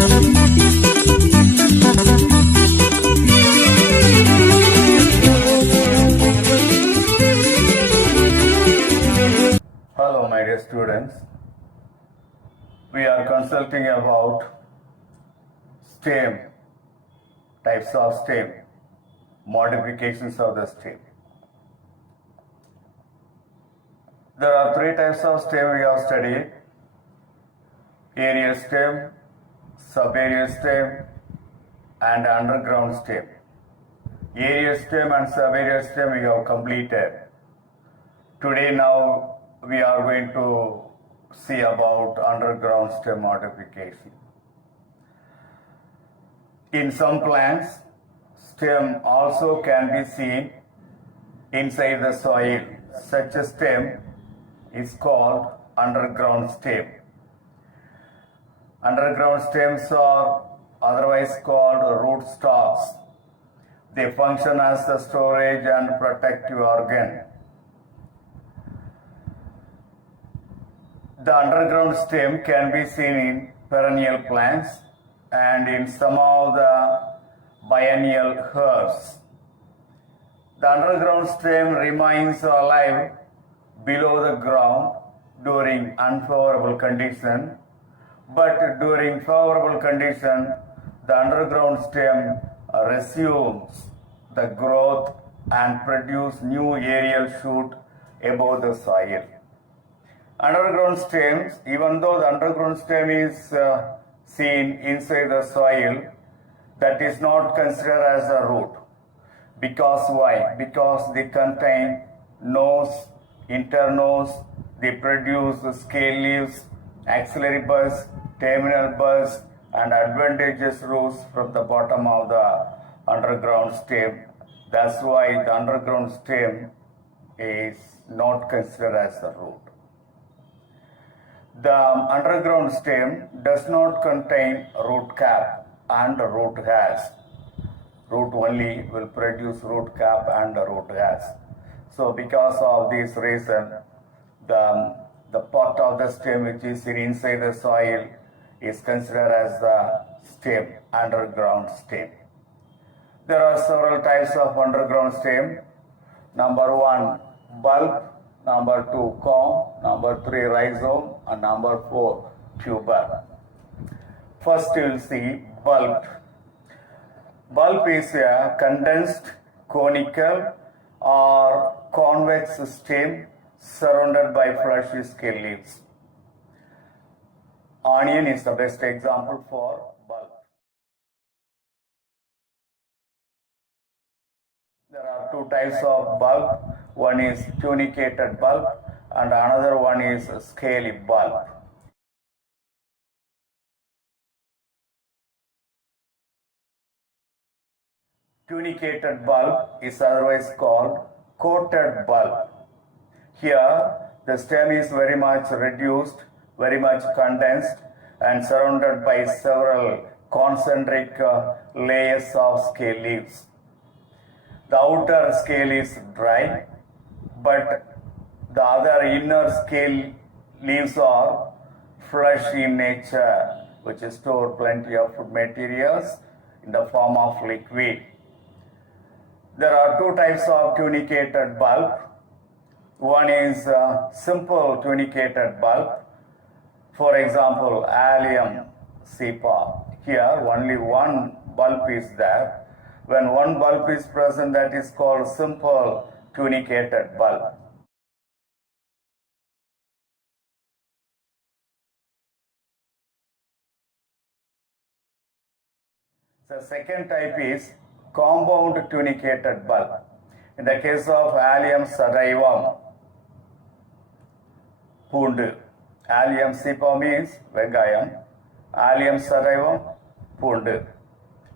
Hello, my dear students. We are consulting about stem, types of stem, modifications of the stem. There are three types of stem we have studied: aerial stem, subaerial stem, and underground stem. Aerial stem and subaerial stem we have completed. Today now we are going to see about underground stem modification. In some plants, stem also can be seen inside the soil. Such a stem is called underground stem. Underground stems are otherwise called root stocks. They function as a storage and protective organ. The underground stem can be seen in perennial plants and in some of the biennial herbs. The underground stem remains alive below the ground during unfavorable condition, but during favorable condition, the underground stem resumes the growth and produce new aerial shoot above the soil. Underground stems, even though the underground stem is seen inside the soil, that is not considered as a root. Because why? Because they contain nose, internose, they produce scale leaves, axillary buds, terminal buds, and advantageous roots from the bottom of the underground stem. That's why the underground stem is not considered as a root. The underground stem does not contain root cap and root hairs. Root only will produce root cap and root hairs. So because of this reason, the part of the stem which is inside the soil is considered as the stem, underground stem. There are several types of underground stem. Number 1, bulb. Number 2, comb. Number 3, rhizome. And number 4, tuber. First you will see bulb. Bulb is a condensed, conical or convex stem surrounded by fleshy scale leaves. Onion is the best example for bulb. There are two types of bulb. One is tunicated bulb and another one is scaly bulb. Tunicated bulb is otherwise called coated bulb. Here, the stem is very much reduced, very much condensed, and surrounded by several concentric layers of scale leaves. The outer scale is dry, but the other inner scale leaves are fleshy in nature, which store plenty of food materials in the form of liquid. There are two types of tunicated bulb. One is simple tunicated bulb. For example, Allium cepa. Here only one bulb is there. When one bulb is present, that is called simple tunicated bulb. The second type is compound tunicated bulb. In the case of Allium sadaivum, pundu. Allium cepa means vengayam. Allium sadaivum, pundu.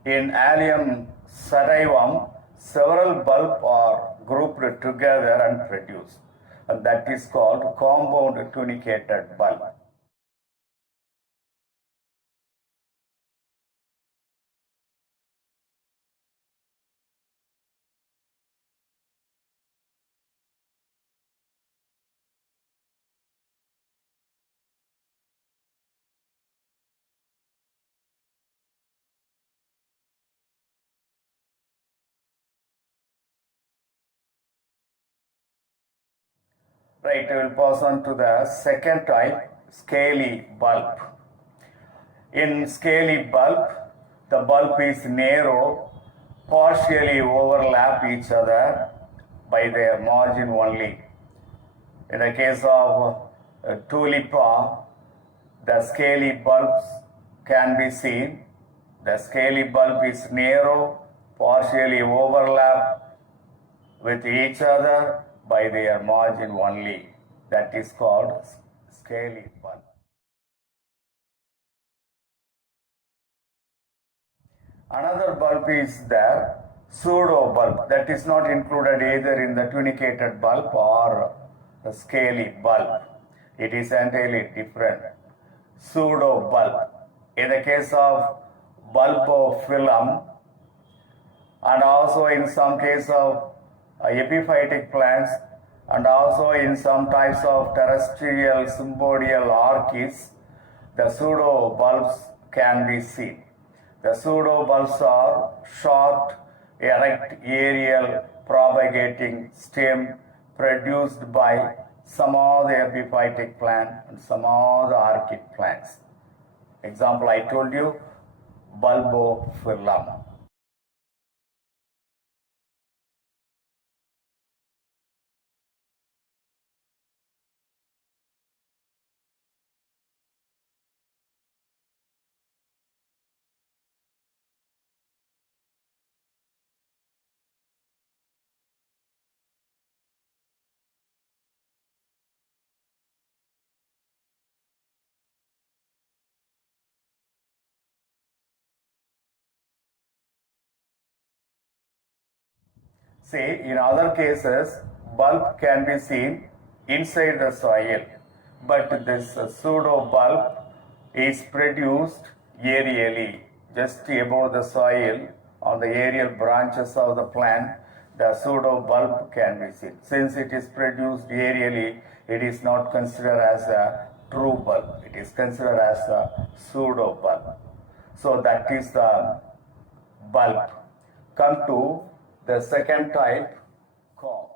In Allium sadaivum, several bulbs are grouped together and produced. And that is called compound tunicated bulb. Right, we will pass on to the second type, scaly bulb. In scaly bulb, the bulb is narrow, partially overlap each other by their margin only. In the case of tulipa, the scaly bulbs can be seen. The scaly bulb is narrow, partially overlap with each other by their margin only. That is called scaly bulb. Another bulb is the pseudo bulb, that is not included either in the tunicated bulb or the scaly bulb. It is entirely different. Pseudo bulb. In the case of bulbophyllum, and also in some case of epiphytic plants, and also in some types of terrestrial symbodial orchids, the pseudo bulbs can be seen. The pseudo bulbs are short, erect, aerial, propagating stem produced by some of the epiphytic plant and some of the orchid plants. Example I told you, bulbophyllum. See, in other cases, bulb can be seen inside the soil, but this pseudo bulb is produced aerially, just above the soil on the aerial branches of the plant. The pseudo bulb can be seen. Since it is produced aerially, it is not considered as a true bulb. It is considered as a pseudo bulb. So that is the bulb. Come to the second type, comb.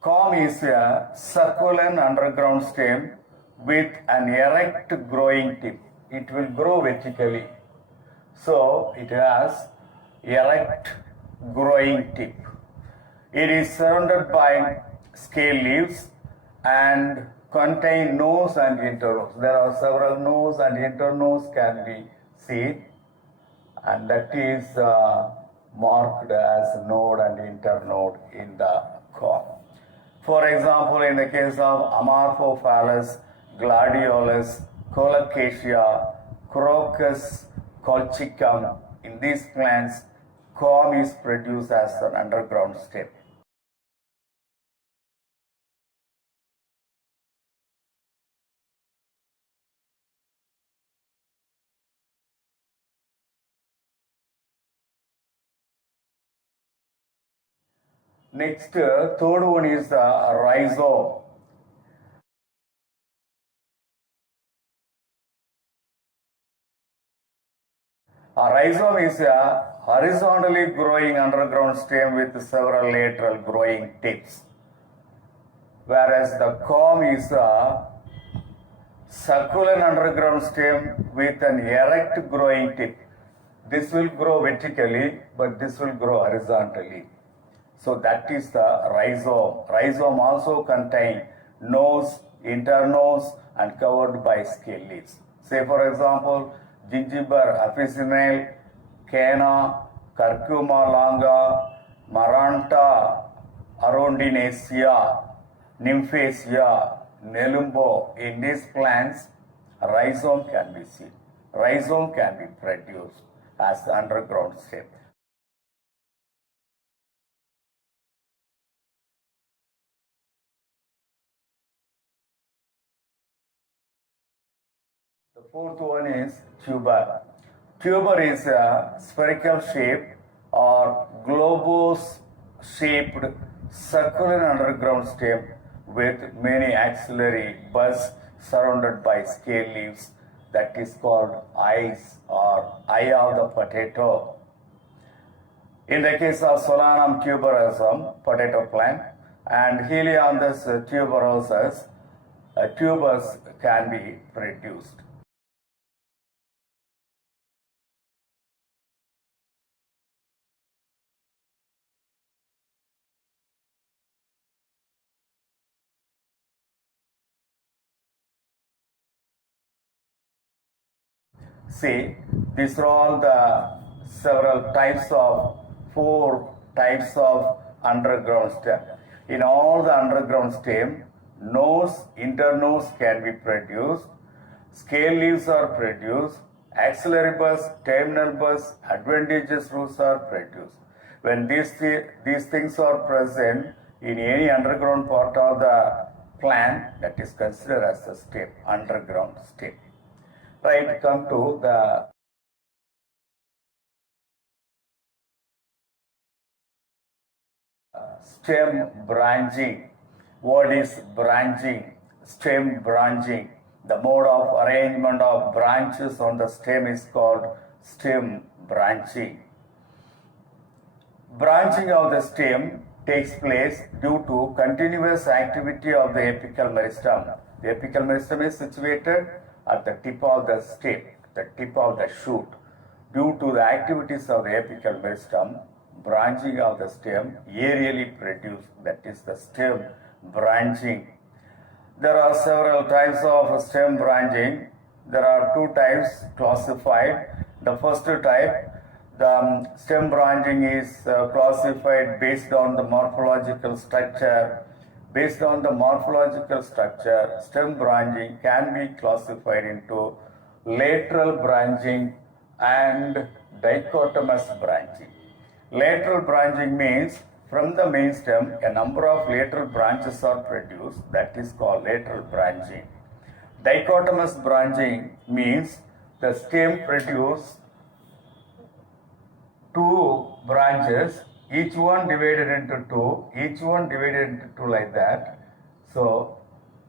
Comb is a succulent underground stem with an erect growing tip. It will grow vertically. So it has erect growing tip. It is surrounded by scale leaves and contain nose and internodes. There are several nodes and internodes can be seen, and that is marked as node and internode in the comb. For example, in the case of Amorphophallus, Gladiolus, Colocasia, Crocus colchicum, in these plants, comb is produced as an underground stem. Next, third one is the rhizome. A rhizome is a horizontally growing underground stem with several lateral growing tips, whereas the comb is a succulent underground stem with an erect growing tip. This will grow vertically, but this will grow horizontally. So that is the rhizome. Rhizome also contain nose, internose, and covered by scale leaves. Say for example, Gingiber officinale, Cana, Curcuma longa, Maranta arundinacea, Nymphaceae, Nelumbo. In these plants, rhizome can be seen. Rhizome can be produced as the underground stem. The fourth one is tuber. Tuber is a spherical shape or globose shaped succulent underground stem with many axillary buds surrounded by scale leaves, that is called eyes or eye of the potato. In the case of Solanum tuberosum, potato plant, and Helianthus tuberosus, tubers can be produced. See, these are all the several types of, 4 types of underground stem. In all the underground stem, nose, internose can be produced, scale leaves are produced, axillary buds, terminal buds, adventitious roots are produced. When these things are present in any underground part of the plant, that is considered as the stem, underground stem. Right, come to the stem branching. What is branching? Stem branching. The mode of arrangement of branches on the stem is called stem branching. Branching of the stem takes place due to continuous activity of the apical meristem. The apical meristem is situated at the tip of the stem, the tip of the shoot. Due to the activities of the apical meristem, branching of the stem aerially produced, that is the stem branching. There are several types of stem branching. There are 2 types classified. The first type, the stem branching is classified based on the morphological structure. Based on the morphological structure, stem branching can be classified into lateral branching and dichotomous branching. Lateral branching means from the main stem, a number of lateral branches are produced, that is called lateral branching. Dichotomous branching means the stem produces 2 branches, each one divided into 2, like that. So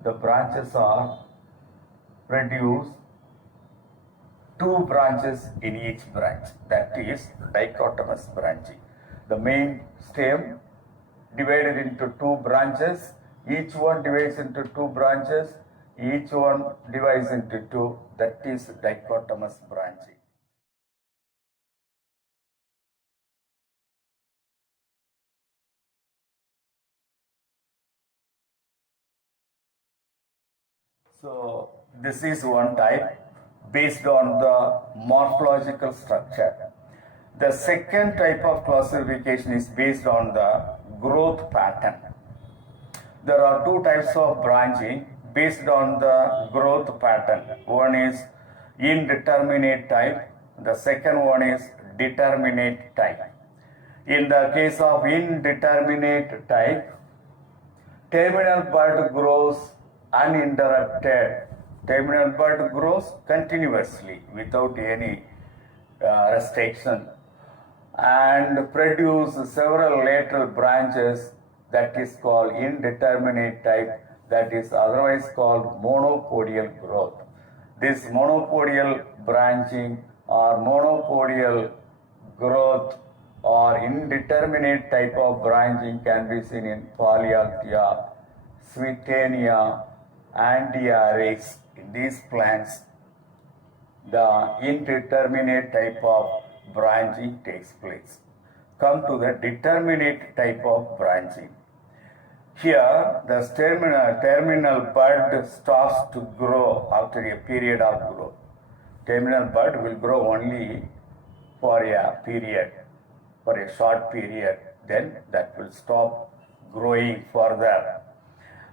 the branches are produced 2 branches in each branch, that is dichotomous branching. The main stem divided into 2 branches, each one divides into 2 branches, each one divides into 2, that is dichotomous branching. So this is one type based on the morphological structure. The second type of classification is based on the growth pattern. There are 2 types of branching based on the growth pattern. One is indeterminate type, the second one is determinate type. In the case of indeterminate type, terminal bud grows uninterrupted. Terminal bud grows continuously without any restriction and produce several lateral branches, that is called indeterminate type, that is otherwise called monopodial growth. This monopodial branching or monopodial growth or indeterminate type of branching can be seen in Polyalthia, Swietenia, Antiaris. In these plants, the indeterminate type of branching takes place. Come to the determinate type of branching. Here, the terminal bud stops to grow after a period of growth. Terminal bud will grow only for a period, for a short period, then that will stop growing further.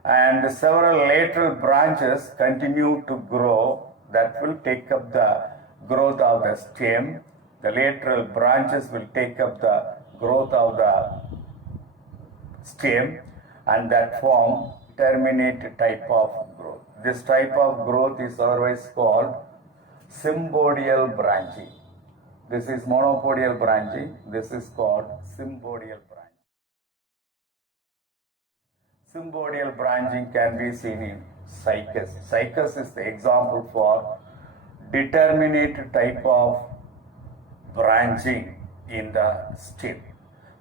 And several lateral branches continue to grow, that will take up the growth of the stem. The lateral branches will take up the growth of the stem and that form terminate type of growth. This type of growth is otherwise called symbodial branching. This is monopodial branching. This is called symbodial branching. Symbodial branching can be seen in cycas. Cycas is the example for determinate type of branching in the stem.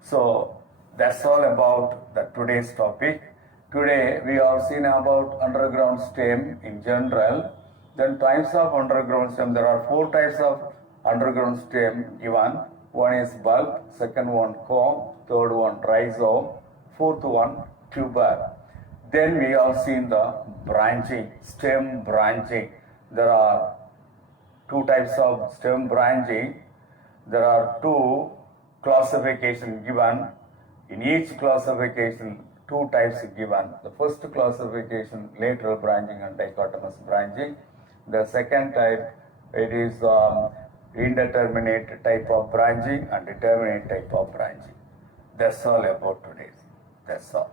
So that's all about the today's topic. Today we have seen about underground stem in general. Then types of underground stem. There are 4 types of underground stem given. One is bulb, second one comb, third one rhizome, fourth one tuber. Then we have seen the branching, stem branching. There are 2 types of stem branching. There are 2 classifications given. In each classification, 2 types given. The first classification, lateral branching and dichotomous branching. The second type, it is indeterminate type of branching and determinate type of branching. That's all about today. That's all.